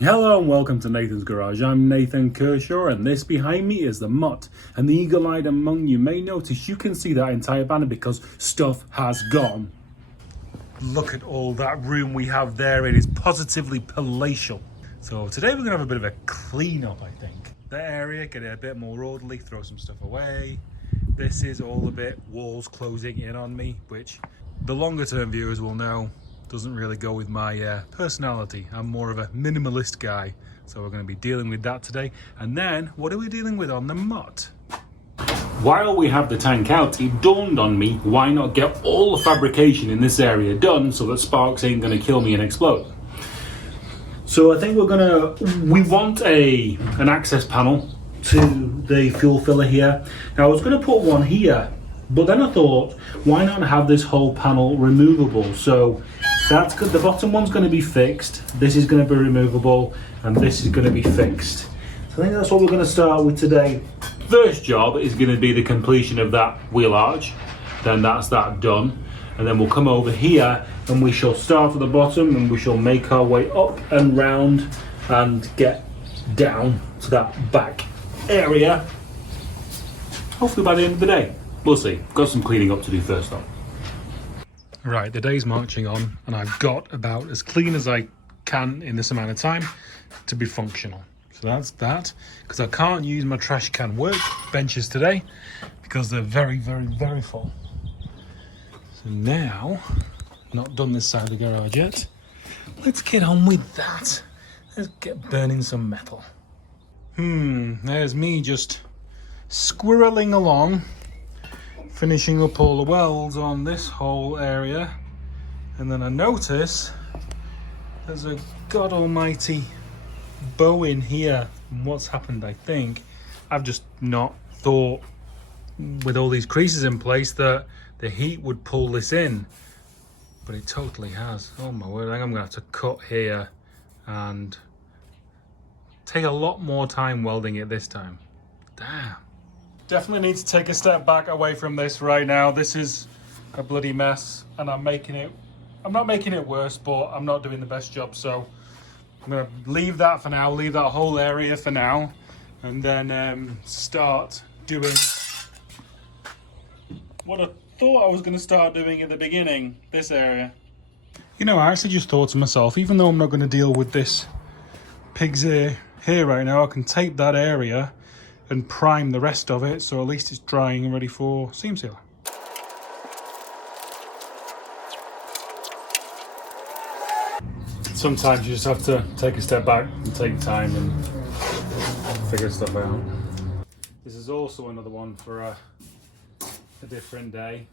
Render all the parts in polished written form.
Hello and welcome to Nathan's Garage. I'm Nathan Kershaw and this behind me is the Mutt. And the eagle-eyed among you may notice you can see that entire banner because stuff has gone. Look at all that room we have there. It is positively palatial. So today we're going to have a bit of a clean up, I think. The area, get it a bit more orderly, throw some stuff away. This is all a bit walls closing in on me, which the longer term viewers will know doesn't really go with my personality. I'm more of a minimalist guy, so we're going to be dealing with that today. And then what are we dealing with on the Mutt? While we have the tank out, it dawned on me, why not get all the fabrication in this area done so that sparks ain't going to kill me and explode. So I think we want an access panel to the fuel filler here. Now I was going to put one here, but then I thought, why not have this whole panel removable? So that's good. The bottom one's going to be fixed, this is going to be removable, and this is going to be fixed. So I think that's what we're going to start with today. First job is going to be the completion of that wheel arch, then that's that done. And then we'll come over here and we shall start at the bottom and we shall make our way up and round and get down to that back area. Hopefully by the end of the day. We'll see. Got some cleaning up to do first though. Right, the day's marching on and I've got about as clean as I can in this amount of time to be functional. So that's that, because I can't use my trash can work benches today because they're very, very, very full. So now, not done this side of the garage yet, let's get on with that. Let's get burning some metal. There's me just squirreling along, finishing up all the welds on this whole area, and then I notice there's a god almighty bow in here. And what's happened, I think, I've just not thought with all these creases in place that the heat would pull this in, but it totally has. Oh my word, I think I'm gonna have to cut here and take a lot more time welding it this time. Damn. Definitely need to take a step back away from this right now. This is a bloody mess and I'm not making it worse, but I'm not doing the best job. So I'm gonna leave that for now, leave that whole area for now, and then start doing what I thought I was gonna start doing at the beginning, this area. You know, I actually just thought to myself, even though I'm not gonna deal with this pig's ear here right now, I can tape that area and prime the rest of it, so at least it's drying and ready for seam sealer. Sometimes you just have to take a step back and take time and figure stuff out. This is also another one for a different day.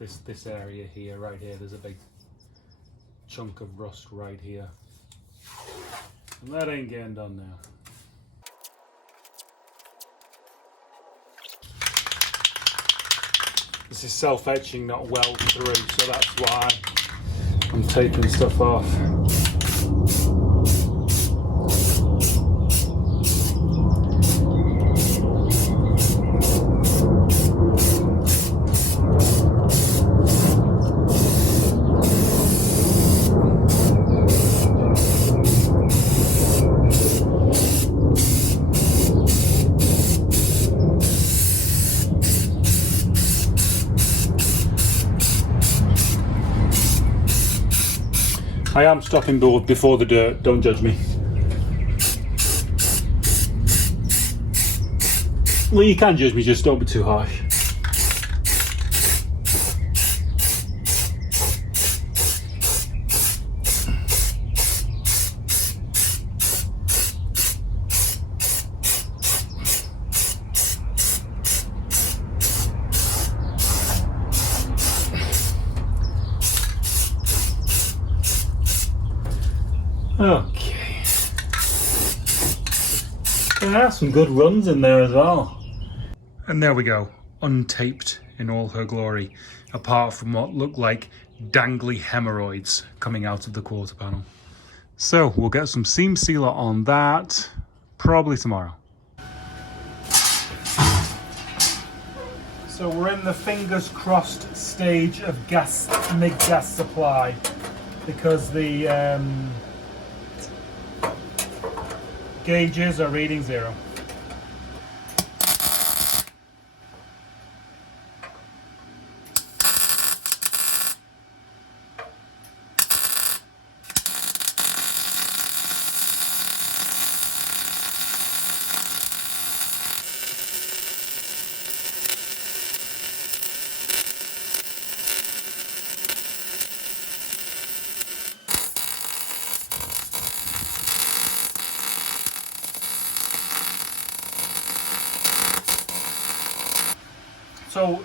This area here, right here, there's a big chunk of rust right here. And that ain't getting done now. This is self-etching, not weld through, so that's why I'm taking stuff off. I am stopping before the dirt, don't judge me. Well, you can judge me, just don't be too harsh. Okay. There are some good runs in there as well. And there we go, untaped in all her glory, apart from what looked like dangly hemorrhoids coming out of the quarter panel. So we'll get some seam sealer on that probably tomorrow. So we're in the fingers crossed stage of mid-gas supply, because the gauges are reading 0. So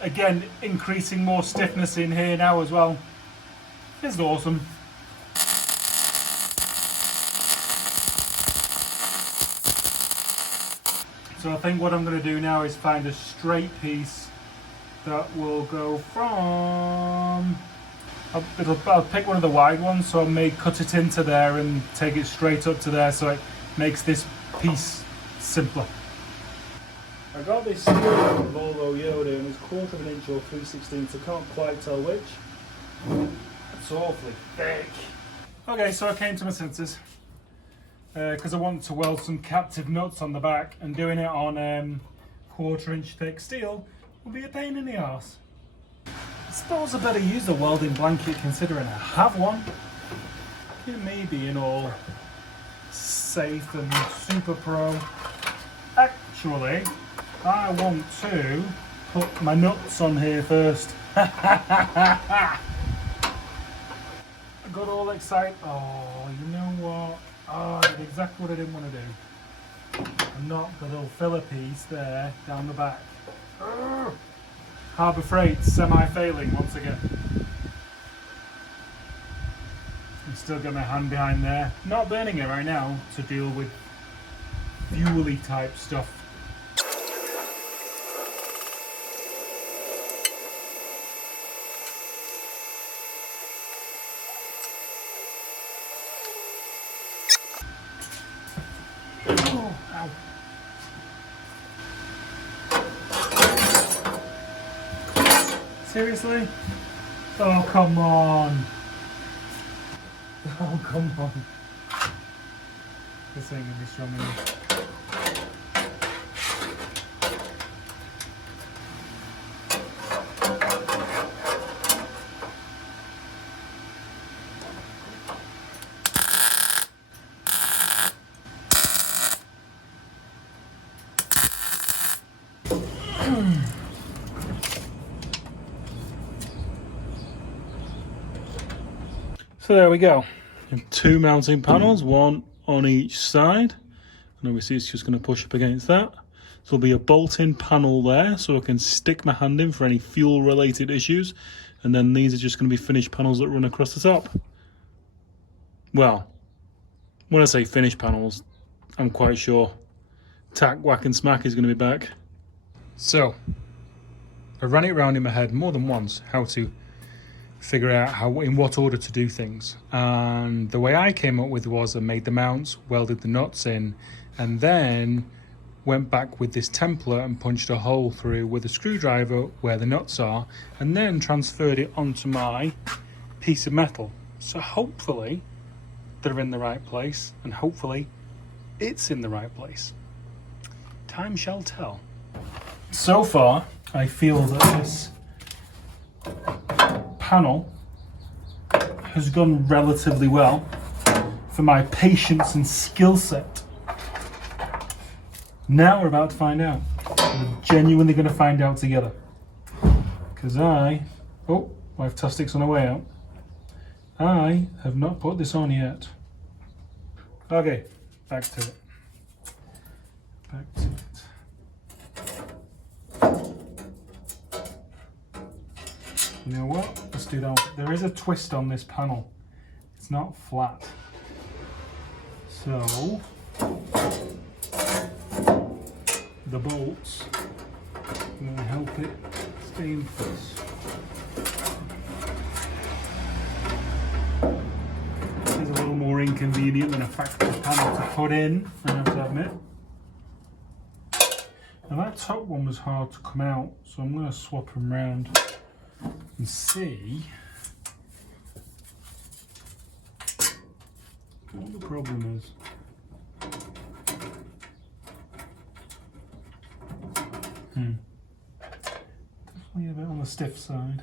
again, increasing more stiffness in here now as well. It's awesome. So I think what I'm going to do now is find a straight piece that will go from... I'll pick one of the wide ones, so I may cut it into there and take it straight up to there, so it makes this piece simpler. I got this steel from Volvo Yoda and it's 1/4 of an inch or 3/16, so I can't quite tell which. It's awfully thick. Okay, so I came to my senses because I want to weld some captive nuts on the back, and doing it on 1/4 inch thick steel will be a pain in the arse. I suppose I better use a welding blanket considering I have one. It may be in all safe and super pro. Actually, I want to put my nuts on here first. I got all excited. Oh, you know what? Oh, I did exactly what I didn't want to do. I knocked the little filler piece there down the back. Harbour Freight semi-failing once again. I'm still got my hand behind there. Not burning it right now to deal with fuel-y type stuff. Oh, ow. Seriously? Oh, come on. Oh, come on. This ain't gonna be strong enough. So there we go. Two mounting panels, one on each side. And obviously it's just going to push up against that. So there'll be a bolt-in panel there so I can stick my hand in for any fuel related issues. And then these are just going to be finished panels that run across the top. Well, when I say finished panels, I'm quite sure Tack, Whack and Smack is going to be back. So, I ran it around in my head more than once how to figure out in what order to do things, and the way I came up with was I made the mounts, welded the nuts in, and then went back with this template and punched a hole through with a screwdriver where the nuts are, and then transferred it onto my piece of metal. So hopefully they're in the right place, and hopefully it's in the right place. Time shall tell. So far I feel that this panel has gone relatively well for my patience and skill set. Now we're about to find out. We're genuinely going to find out together. Because my Tastic's on the way out. I have not put this on yet. Okay, back to it. Back to it. You know what? Let's do that one. There is a twist on this panel. It's not flat. So the bolts are going to help it stay in place. This is a little more inconvenient than a factory panel to put in, I have to admit. Now that top one was hard to come out, so I'm going to swap them around and see what the problem is. Definitely a bit on the stiff side.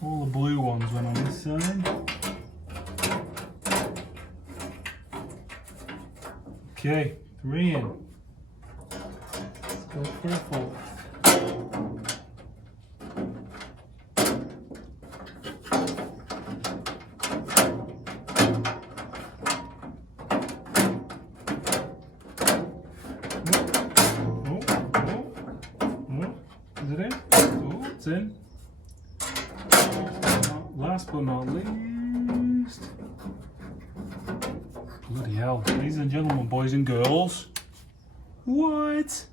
All the blue ones went on this side. Okay, 3 in. Let's go for a 4th. Is it in? Oh, it's in. Last but not least. Bloody hell. Ladies and gentlemen, boys and girls. What?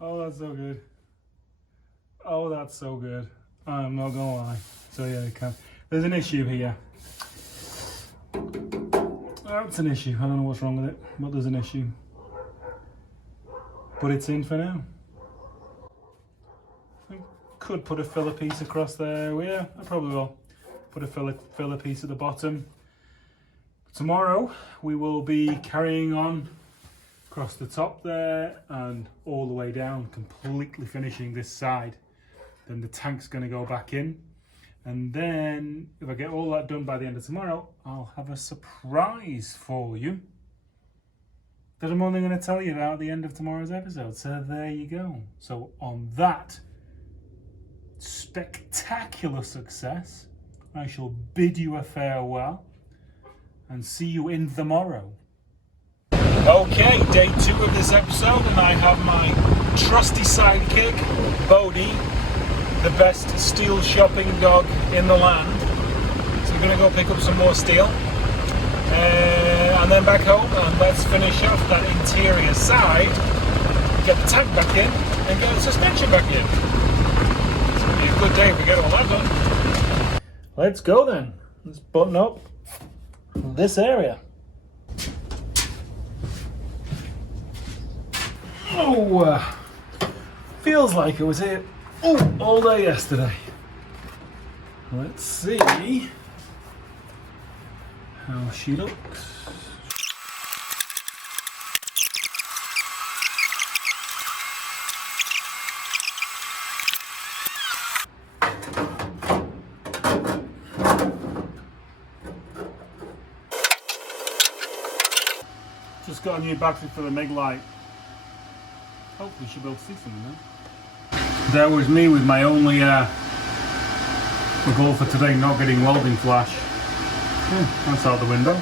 Oh, that's so good. Oh, that's so good. I'm not gonna lie. So yeah, there's an issue here. That's an issue. I don't know what's wrong with it, but there's an issue. But it's in for now. I could put a filler piece across there. Well, yeah, I probably will. Put a filler piece at the bottom. Tomorrow we will be carrying on across the top there and all the way down, completely finishing this side. Then the tank's going to go back in, and then if I get all that done by the end of tomorrow, I'll have a surprise for you that I'm only going to tell you about at the end of tomorrow's episode. So there you go. So on that spectacular success, I shall bid you a farewell and see you in tomorrow. Okay, day 2 of this episode, and I have my trusty sidekick, Bodie, the best steel shopping dog in the land. So we're going to go pick up some more steel and then back home, and let's finish off that interior side, get the tank back in and get the suspension back in. It's going to be a good day if we get all that done. Let's go then. Let's button up this area. Oh, feels like it was here all day yesterday. Let's see how she looks. Just got a new battery for the MIG light. Hopefully she'll be able to see something then. That was me with my only goal for today, not getting welding flash. That's out the window.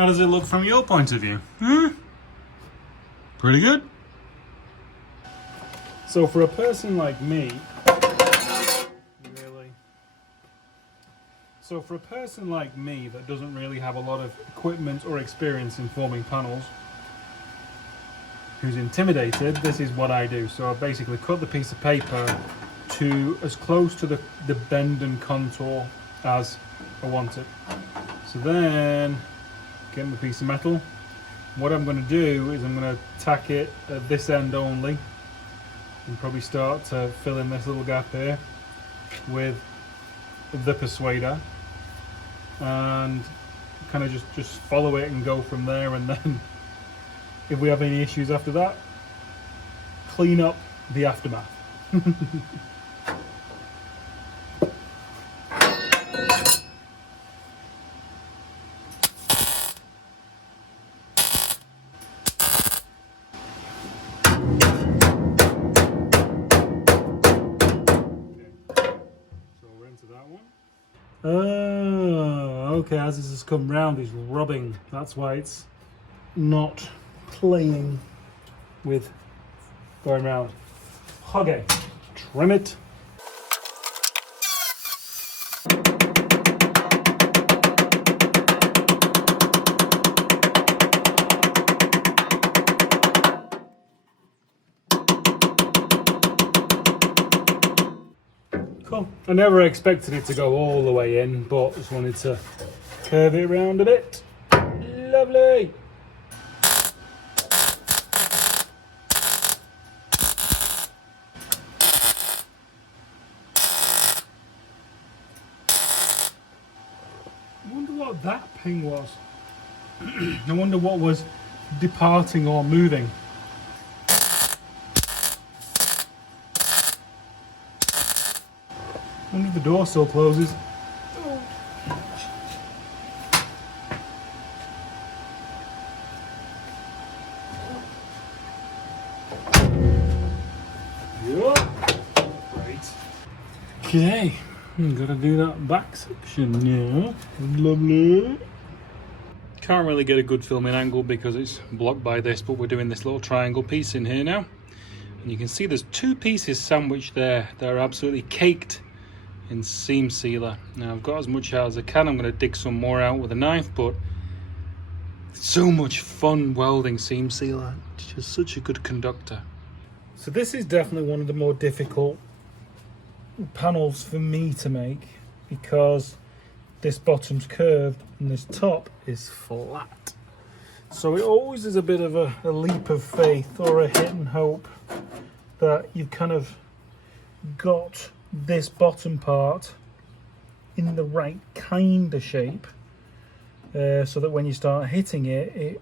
How does it look from your point of view? Pretty good. So for a person like me, that doesn't really have a lot of equipment or experience in forming panels, who's intimidated, this is what I do. So I basically cut the piece of paper to as close to the bend and contour as I want it. So then, get my piece of metal. What I'm going to do is I'm going to tack it at this end only, and probably start to fill in this little gap here with the persuader, and kind of just follow it and go from there. And then if we have any issues after that, clean up the aftermath. Okay, as this has come round, it's rubbing. That's why it's not playing with going round. Okay, trim it. Cool. I never expected it to go all the way in, but just wanted to curve it around a bit. Lovely. I wonder what that ping was. I wonder what was departing or moving. I wonder if the door still closes. Okay, I'm gonna do that back section now. Lovely. Can't really get a good filming angle because it's blocked by this, but we're doing this little triangle piece in here now. And you can see there's two pieces sandwiched there. They're absolutely caked in seam sealer. Now I've got as much out as I can. I'm gonna dig some more out with a knife, but it's so much fun welding seam sealer. It's just such a good conductor. So this is definitely one of the more difficult panels for me to make, because this bottom's curved and this top is flat. So it always is a bit of a leap of faith or a hit and hope that you've kind of got this bottom part in the right kind of shape, so that when you start hitting it, it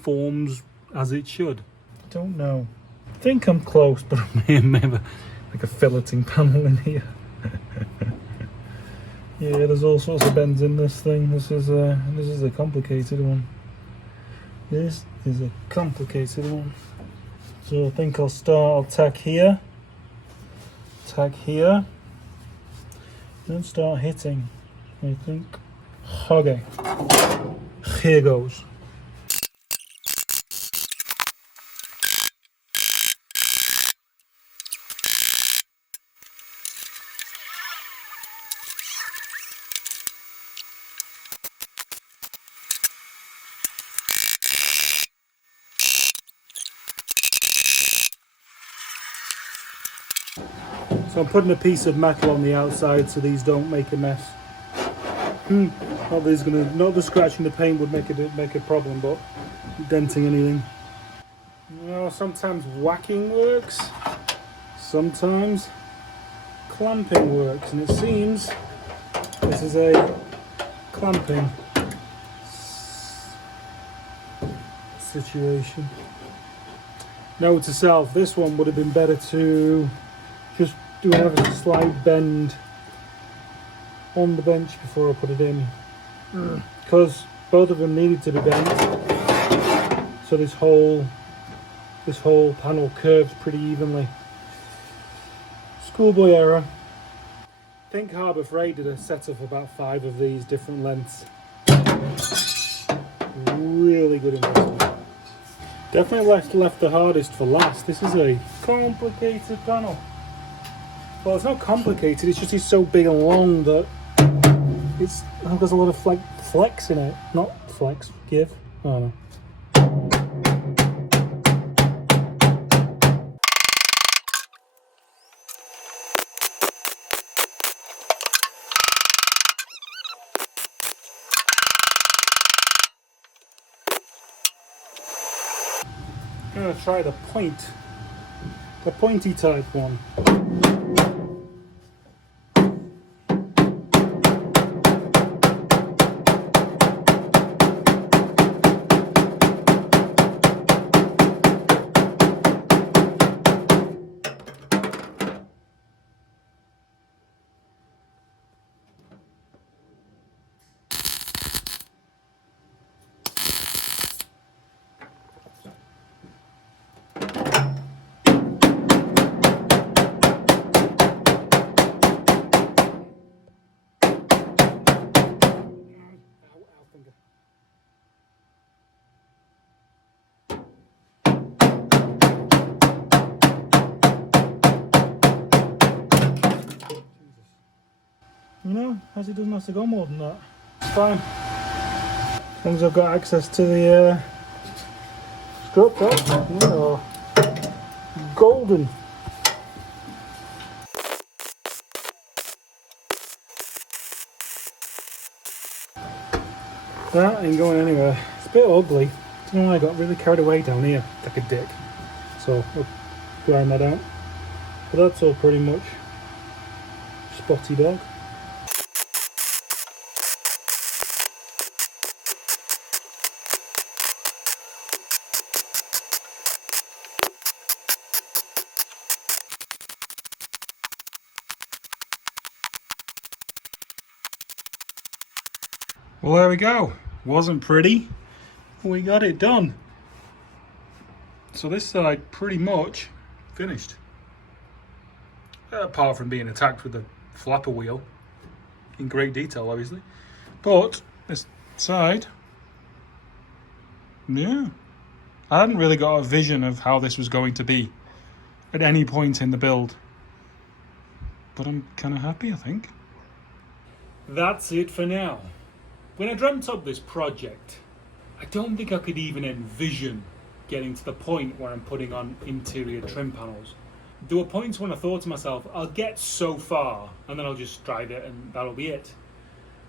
forms as it should. I don't know. I think I'm close, but I may have like a filleting panel in here. Yeah, there's all sorts of bends in this thing. This is a complicated one. This is a complicated one. So I think I'll tack here, then start hitting. I think. Okay, here goes. So I'm putting a piece of metal on the outside so these don't make a mess. Not the scratching the paint would make a problem, but denting anything. Well, sometimes whacking works, sometimes clamping works, and it seems this is a clamping situation. Note to self, this one would have been better to just do a slight bend on the bench before I put it in, because both of them needed to be bent, so this whole panel curves pretty evenly. Schoolboy error. I think Harbour Freight did a set of about 5 of these different lengths. really good investment. Definitely left the hardest for last. This is a complicated panel. Well, it's not complicated, it's just it's so big and long that there's a lot of flex in it. Not flex, give. I don't know. I'm going to try the pointy type one. You know, as it doesn't have to go more than that. It's fine. As long as I've got access to the strut top. Oh, golden. That ain't going anywhere. It's a bit ugly. I don't know why I got really carried away down here like a dick. So I'll grind that out. But that's all pretty much spotty dog. Well, there we go. Wasn't pretty. We got it done. So this side pretty much finished. Apart from being attacked with the flapper wheel in great detail, obviously. But this side, yeah. I hadn't really got a vision of how this was going to be at any point in the build. But I'm kind of happy, I think. That's it for now. When I dreamt up this project, I don't think I could even envision getting to the point where I'm putting on interior trim panels. There were points when I thought to myself, I'll get so far and then I'll just drive it and that'll be it.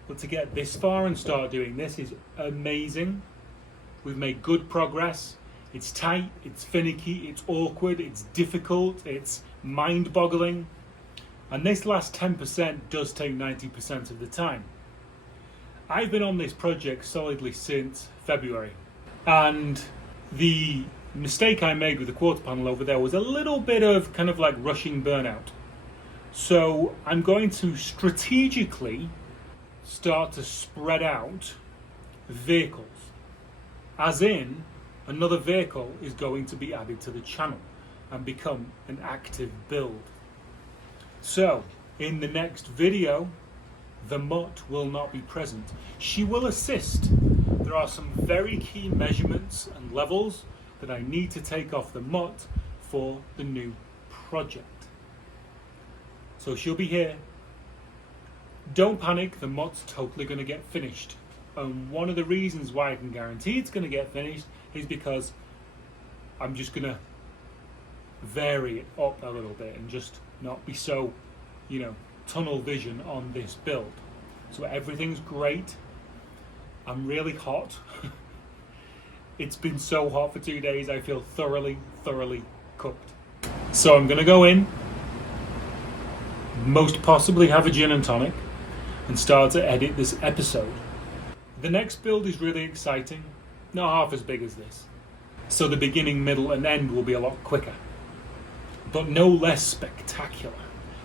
But to get this far and start doing this is amazing. We've made good progress. It's tight, it's finicky, it's awkward, it's difficult, it's mind-boggling. And this last 10% does take 90% of the time. I've been on this project solidly since February, and the mistake I made with the quarter panel over there was a little bit of kind of like rushing burnout. So I'm going to strategically start to spread out vehicles, as in another vehicle is going to be added to the channel and become an active build. So in the next video, the Mutt will not be present. She will assist. There are some very key measurements and levels that I need to take off the Mutt for the new project. So she'll be here. Don't panic, the Mutt's totally going to get finished. And one of the reasons why I can guarantee it's going to get finished is because I'm just going to vary it up a little bit and just not be so, tunnel vision on this build. So everything's great. I'm really hot. It's been so hot for 2 days, I feel thoroughly cooked. So I'm gonna go in, most possibly have a gin and tonic, and start to edit this episode. The next build is really exciting, not half as big as this. So the beginning, middle, and end will be a lot quicker, but no less spectacular,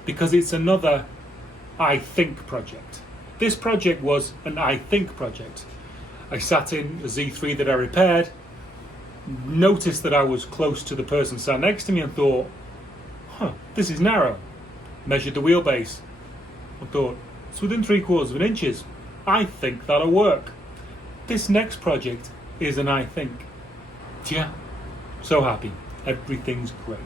because it's another I think project. This project was an I think project. I sat in a Z3 that I repaired, noticed that I was close to the person sat next to me and thought, this is narrow. Measured the wheelbase. I thought, it's within 3/4 of an inch. I think that'll work. This next project isn't I think? Yeah, so happy. Everything's great.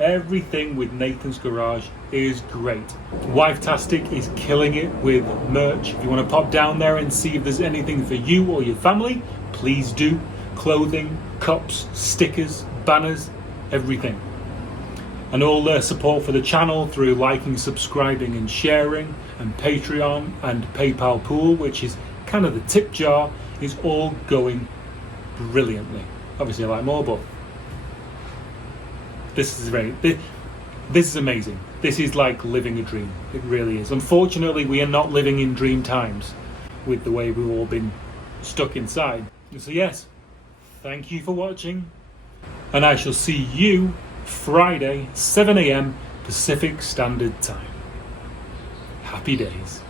Everything with Nathan's Garage is great. Wife-tastic is killing it with merch. If you want to pop down there and see if there's anything for you or your family, please do. Clothing, cups, stickers, banners, everything. And all the support for the channel through liking, subscribing and sharing, and Patreon and PayPal pool, which is kind of the tip jar, is all going brilliantly. Obviously I like more, but this is amazing. This is like living a dream. It really is. Unfortunately, we are not living in dream times with the way we've all been stuck inside. So yes, thank you for watching, and I shall see you Friday, 7 a.m. Pacific Standard Time. Happy days.